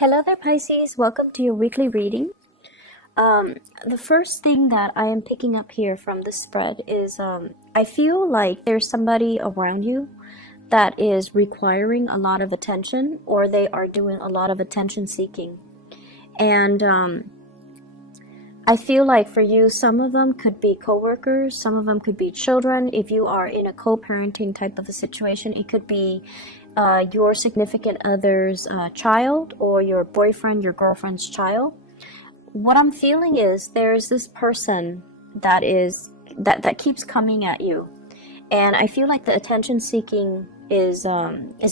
Hello there, Pisces. Welcome to your weekly reading. The first thing that I am picking up here from the spread is I feel like there's somebody around you that is requiring a lot of attention, or they are doing a lot of attention seeking. And I feel like for you, some of them could be coworkers, some of them could be children. If you are in a co-parenting type of a situation, it could be your significant other's child, or your boyfriend, your girlfriend's child. What I'm feeling is there's this person that keeps coming at you, and I feel like the attention seeking is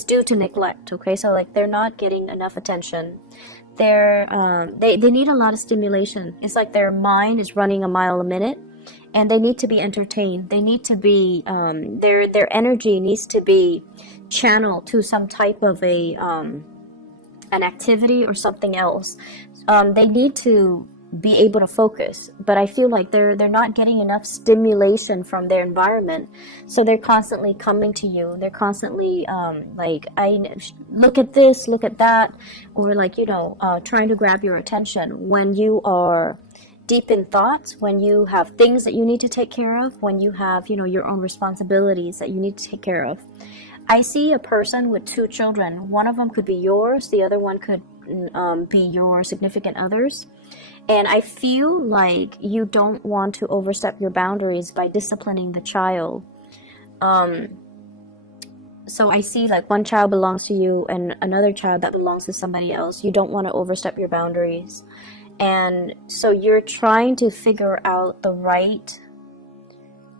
due to neglect. Okay, so like they're not getting enough attention. They need a lot of stimulation. It's like their mind is running a mile a minute, and they need to be entertained. They need to be their energy needs to be channeled to some type of an activity or something else. They need to be able to focus, but I feel like they're not getting enough stimulation from their environment, so they're constantly coming to you. They're constantly like, I look at this, look at that, or like, trying to grab your attention when you are deep in thoughts, when you have things that you need to take care of, when you have your own responsibilities that you need to take care of. I see a person with two children. One of them could be yours, the other one could be your significant other's. And I feel like you don't want to overstep your boundaries by disciplining the child. So I see like one child belongs to you and another child that belongs to somebody else. You don't want to overstep your boundaries. And so you're trying to figure out the right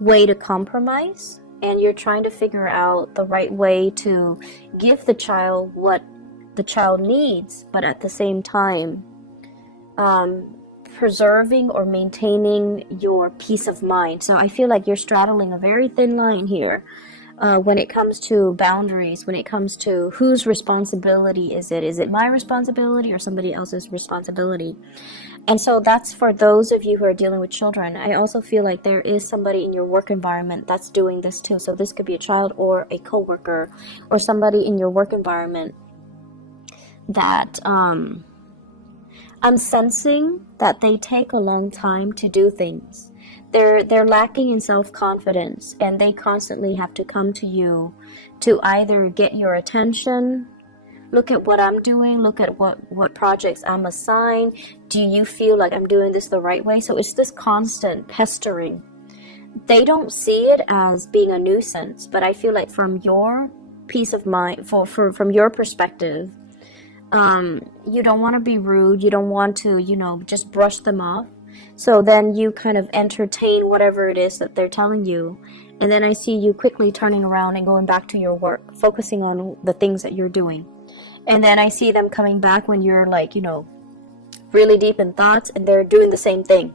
way to compromise. And you're trying to figure out the right way to give the child what the child needs, but at the same time, preserving or maintaining your peace of mind. So I feel like you're straddling a very thin line here when it comes to boundaries, when it comes to whose responsibility is it? Is it my responsibility or somebody else's responsibility? And so that's for those of you who are dealing with children. I also feel like there is somebody in your work environment that's doing this too. So this could be a child or a coworker or somebody in your work environment that I'm sensing that they take a long time to do things. They're lacking in self-confidence, and they constantly have to come to you to either get your attention. Look at what I'm doing. Look at what projects I'm assigned. Do you feel like I'm doing this the right way? So it's this constant pestering. They don't see it as being a nuisance, but I feel like from your peace of mind, from your perspective, you don't want to be rude. You don't want to, just brush them off. So then you kind of entertain whatever it is that they're telling you. And then I see you quickly turning around and going back to your work, focusing on the things that you're doing. And then I see them coming back when you're like, really deep in thoughts, and they're doing the same thing.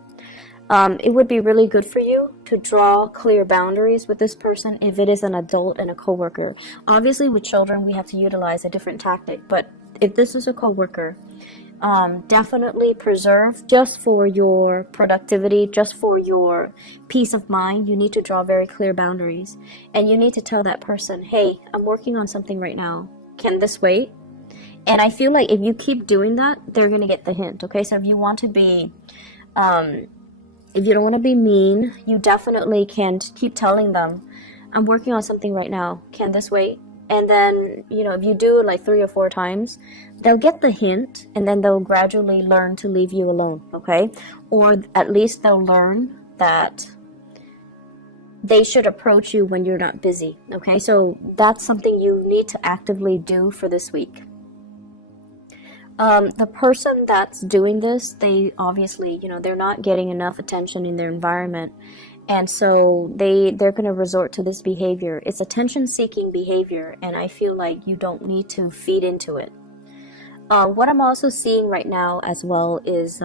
It would be really good for you to draw clear boundaries with this person if it is an adult and a coworker. Obviously, with children, we have to utilize a different tactic. But if this is a coworker, definitely preserve, just for your productivity, just for your peace of mind. You need to draw very clear boundaries. And you need to tell that person, hey, I'm working on something right now. Can this wait? And I feel like if you keep doing that, they're going to get the hint. Okay, so if you want to be, if you don't want to be mean, you definitely can keep telling them, I'm working on something right now. Can this wait? And then, if you do it like 3 or 4 times, they'll get the hint, and then they'll gradually learn to leave you alone. Okay, or at least they'll learn that they should approach you when you're not busy. Okay, so that's something you need to actively do for this week. The person that's doing this, they obviously, they're not getting enough attention in their environment. And so they're going to resort to this behavior. It's attention-seeking behavior, and I feel like you don't need to feed into it. What I'm also seeing right now as well is,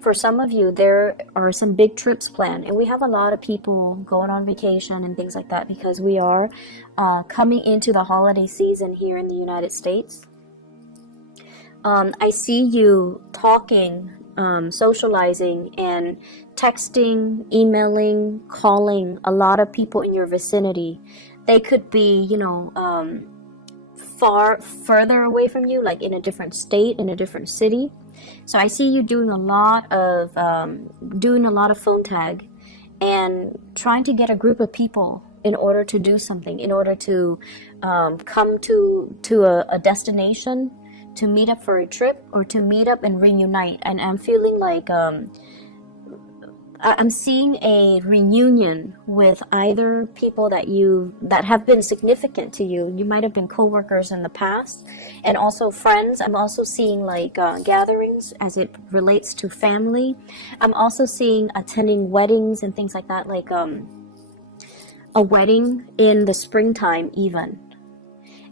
for some of you, there are some big trips planned. And we have a lot of people going on vacation and things like that because we are coming into the holiday season here in the United States. I see you talking, socializing, and texting, emailing, calling a lot of people in your vicinity. They could be, further away from you, like in a different state, in a different city. So I see you doing a lot of phone tag and trying to get a group of people in order to do something, in order to come to a destination, to meet up for a trip, or to meet up and reunite. And I'm feeling like I'm seeing a reunion with either people that have been significant to you. You might have been co-workers in the past, and also friends. I'm also seeing like gatherings as it relates to family. I'm also seeing attending weddings and things like that, like a wedding in the springtime even.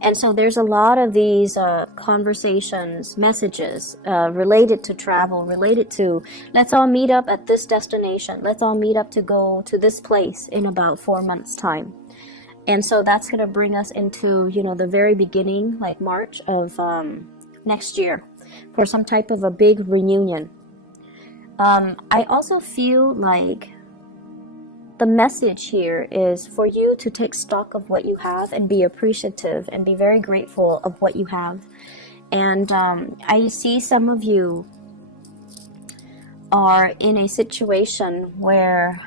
And so there's a lot of these conversations, messages related to travel, related to, let's all meet up at this destination. Let's all meet up to go to this place in about 4 months' time. And so that's going to bring us into, the very beginning, like March of next year, for some type of a big reunion. I also feel like the message here is for you to take stock of what you have and be appreciative and be very grateful of what you have. And I see some of you are in a situation where,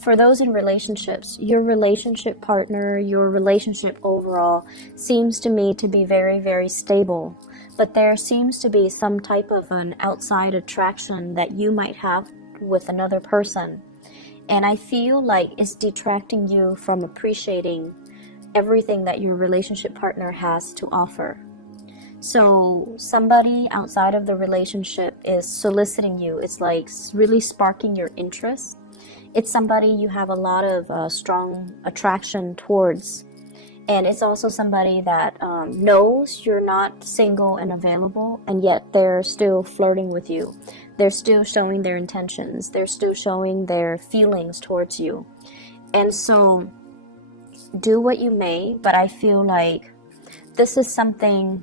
for those in relationships, your relationship partner, your relationship overall seems to me to be very, very stable. But there seems to be some type of an outside attraction that you might have with another person, and I feel like it's detracting you from appreciating everything that your relationship partner has to offer. So somebody outside of the relationship is soliciting you. It's like really sparking your interest. It's somebody you have a lot of strong attraction towards, and it's also somebody that knows you're not single and available, and yet they're still flirting with you. They're still showing their intentions. They're still showing their feelings towards you. And so do what you may, but I feel like this is something,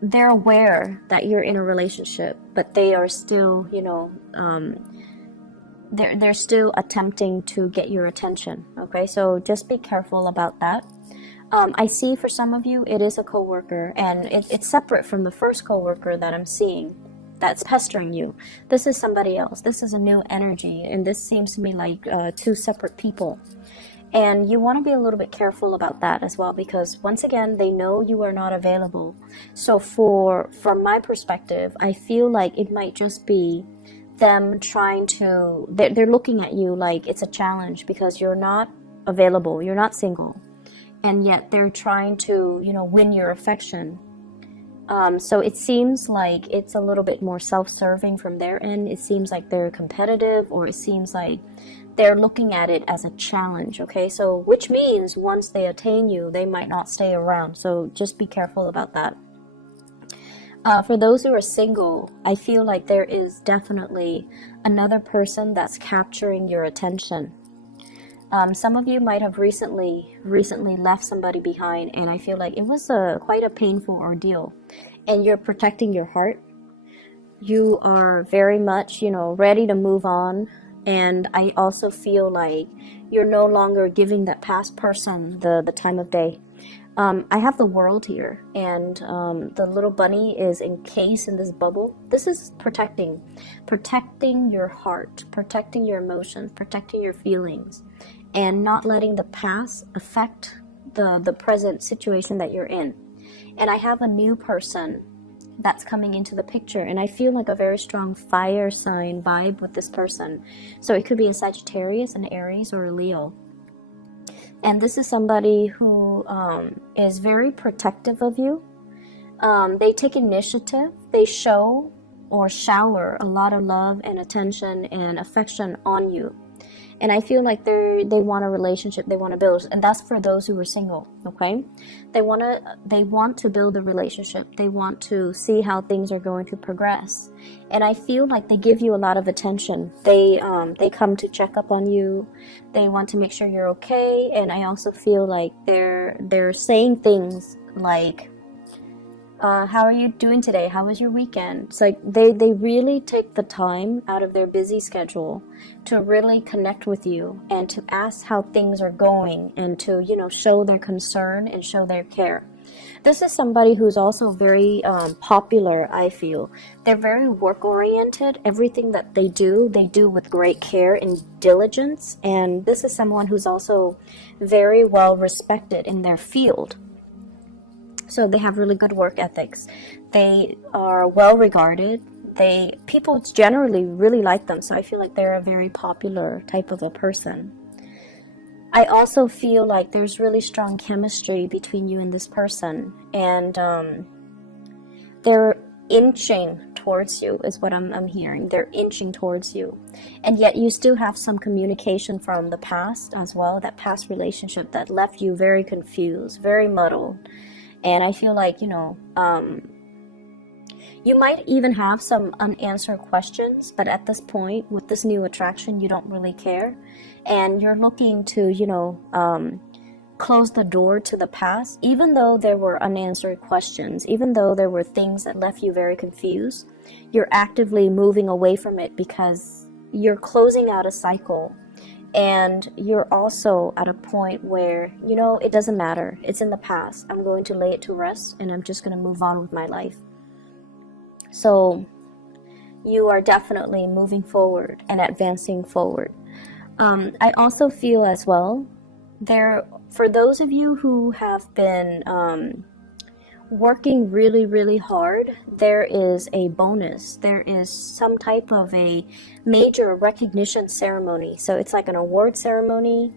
they're aware that you're in a relationship, but they are still, they're still attempting to get your attention. Okay, so just be careful about that. I see for some of you, it is a coworker, and it's separate from the first coworker that I'm seeing that's pestering you. This is somebody else. This is a new energy, and this seems to me like two separate people. And you want to be a little bit careful about that as well, because once again, they know you are not available. So from my perspective, I feel like it might just be them trying to, they're looking at you like it's a challenge because you're not available, you're not single. And yet they're trying to, win your affection. So it seems like it's a little bit more self-serving from their end. It seems like they're competitive, or it seems like they're looking at it as a challenge, okay? So which means once they attain you, they might not stay around. So just be careful about that. For those who are single, I feel like there is definitely another person that's capturing your attention. Some of you might have recently left somebody behind, and I feel like it was quite a painful ordeal, and you're protecting your heart. You are very much, ready to move on, and I also feel like you're no longer giving that past person the time of day. I have the world here, and the little bunny is encased in this bubble. This is protecting your heart, protecting your emotions, protecting your feelings, and not letting the past affect the present situation that you're in. And I have a new person that's coming into the picture, and I feel like a very strong fire sign vibe with this person. So it could be a Sagittarius, an Aries, or a Leo. And this is somebody who is very protective of you. They take initiative. They show or shower a lot of love and attention and affection on you. And I feel like they want a relationship, they want to build, and that's for those who are single, okay? They want to build a relationship. They want to see how things are going to progress. And I feel like they give you a lot of attention. They come to check up on you. They want to make sure you're okay. And I also feel like they're saying things like, How are you doing today? How was your weekend? It's like they really take the time out of their busy schedule to really connect with you and to ask how things are going and to, show their concern and show their care. This is somebody who's also very popular, I feel. They're very work-oriented. Everything that they do with great care and diligence. And this is someone who's also very well respected in their field. So they have really good work ethics. They are well regarded. People generally really like them. So I feel like they're a very popular type of a person. I also feel like there's really strong chemistry between you and this person. And they're inching towards you is what I'm hearing. They're inching towards you. And yet you still have some communication from the past as well. That past relationship that left you very confused, very muddled. And I feel like, you might even have some unanswered questions, but at this point, with this new attraction, you don't really care. And you're looking to, close the door to the past, even though there were unanswered questions, even though there were things that left you very confused. You're actively moving away from it because you're closing out a cycle. And you're also at a point where, it doesn't matter. It's in the past. I'm going to lay it to rest and I'm just going to move on with my life. So you are definitely moving forward and advancing forward. I also feel as well, for those of you who have been working really, really hard, there is a bonus. There is some type of a major recognition ceremony. So it's like an award ceremony,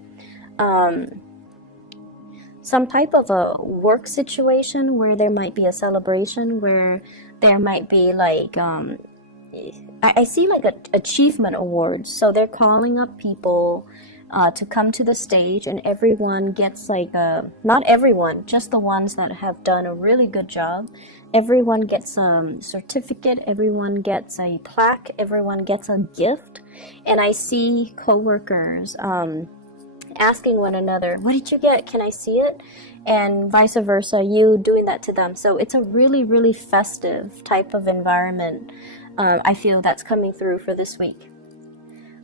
some type of a work situation where there might be a celebration, where there might be like, I see like achievement awards. So they're calling up people to come to the stage, and everyone gets like not everyone, just the ones that have done a really good job. Everyone gets a certificate, everyone gets a plaque, everyone gets a gift. And I see coworkers asking one another, what did you get? Can I see it? And vice versa, you doing that to them. So it's a really, really festive type of environment. I feel that's coming through for this week.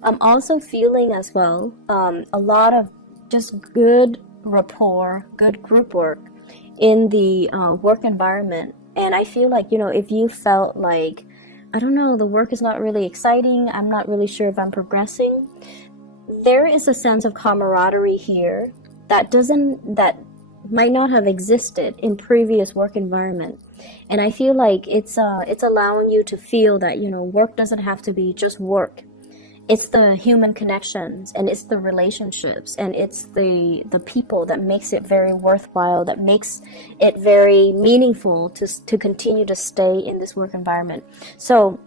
I'm also feeling as well a lot of just good rapport, good group work in the work environment. And I feel like, if you felt like, I don't know, the work is not really exciting, I'm not really sure if I'm progressing, there is a sense of camaraderie here that might not have existed in previous work environment. And I feel like it's allowing you to feel that, work doesn't have to be just work. It's the human connections, and it's the relationships, and it's the people that makes it very worthwhile, that makes it very meaningful to continue to stay in this work environment. So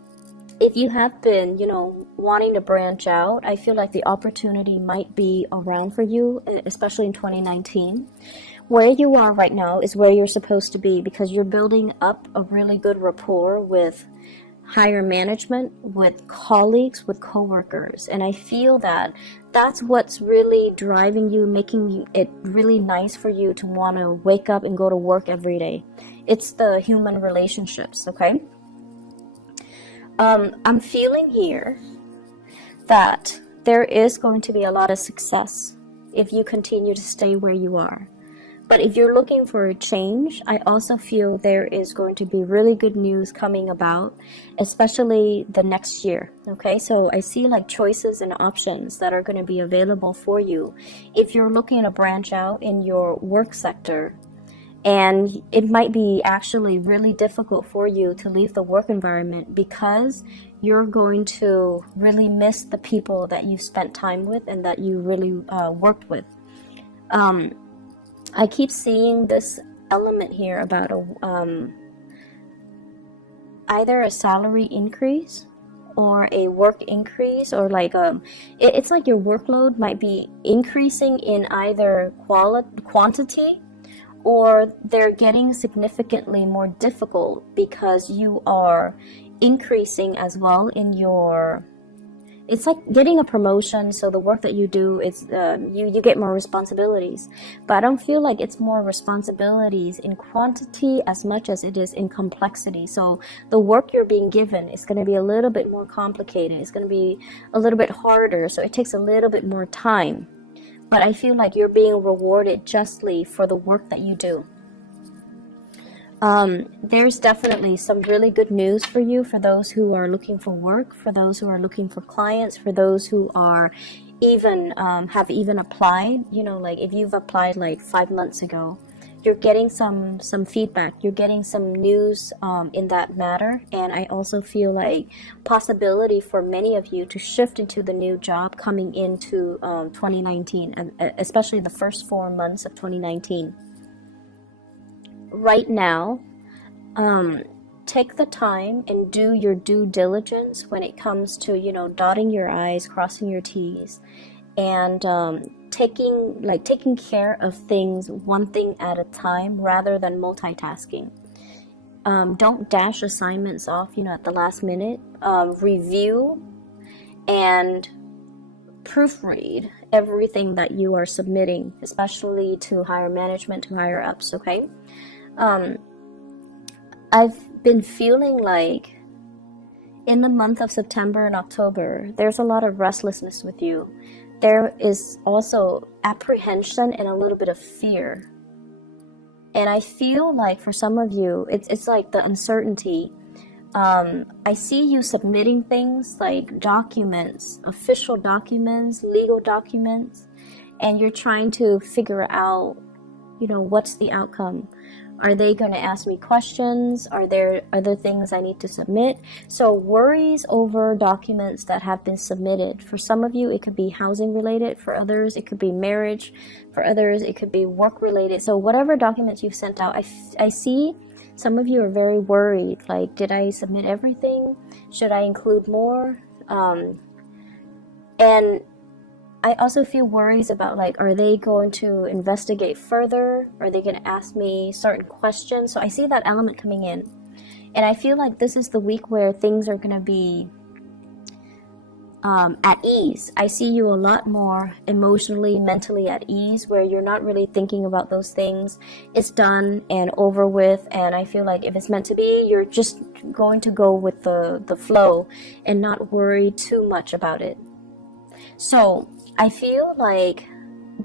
if you have been, wanting to branch out, I feel like the opportunity might be around for you, especially in 2019. Where you are right now is where you're supposed to be, because you're building up a really good rapport with higher management, with colleagues, with coworkers. And I feel that that's what's really driving you, making it really nice for you to want to wake up and go to work every day. It's the human relationships, okay? I'm feeling here that there is going to be a lot of success if you continue to stay where you are. But if you're looking for a change, I also feel there is going to be really good news coming about, especially the next year. Okay, so I see like choices and options that are going to be available for you if you're looking to branch out in your work sector. And it might be actually really difficult for you to leave the work environment because you're going to really miss the people that you spent time with and that you really worked with. I keep seeing this element here about either a salary increase or a work increase, or like it's like your workload might be increasing in either quantity, or they're getting significantly more difficult because you are increasing as well in your it's like getting a promotion, so the work that you do is you get more responsibilities. But I don't feel like it's more responsibilities in quantity as much as it is in complexity. So the work you're being given is going to be a little bit more complicated. It's going to be a little bit harder, so it takes a little bit more time. But I feel like you're being rewarded justly for the work that you do. There's definitely some really good news for you, for those who are looking for work, for those who are looking for clients, for those who are even have even applied. You know, like if you've applied like 5 months ago, you're getting some feedback, you're getting some news in that matter. And I also feel like possibility for many of you to shift into the new job coming into 2019, and especially the first 4 months of 2019. Right now, take the time and do your due diligence when it comes to, you know, dotting your I's, crossing your T's, and taking care of things one thing at a time rather than multitasking. Don't dash assignments off, you know, at the last minute. Review and proofread everything that you are submitting, especially to higher management, to higher ups, okay? I've been feeling like in the month of September and October, there's a lot of restlessness with you. There is also apprehension and a little bit of fear. And I feel like for some of you, it's like the uncertainty. I see you submitting things like documents, official documents, legal documents, and you're trying to figure out, you know, what's the outcome. Are they going to ask me questions? Are there other things I need to submit? So worries over documents that have been submitted. For some of you, it could be housing related. For others, it could be marriage. For others, it could be work related. So whatever documents you've sent out, I see some of you are very worried. Like, did I submit everything? Should I include more? And I also feel worries about, like, are they going to investigate further? Are they going to ask me certain questions? So I see that element coming in. And I feel like this is the week where things are going to be at ease. I see you a lot more emotionally, mentally at ease, where you're not really thinking about those things. It's done and over with. And I feel like if it's meant to be, you're just going to go with the flow and not worry too much about it. So I feel like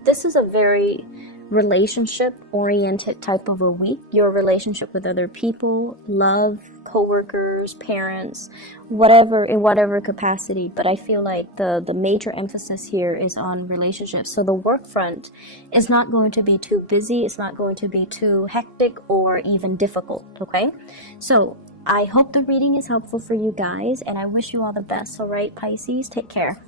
this is a very relationship-oriented type of a week. Your relationship with other people, love, co-workers, parents, whatever, in whatever capacity. But I feel like the major emphasis here is on relationships. So the work front is not going to be too busy. It's not going to be too hectic or even difficult, okay? So I hope the reading is helpful for you guys, and I wish you all the best. All right, Pisces, take care.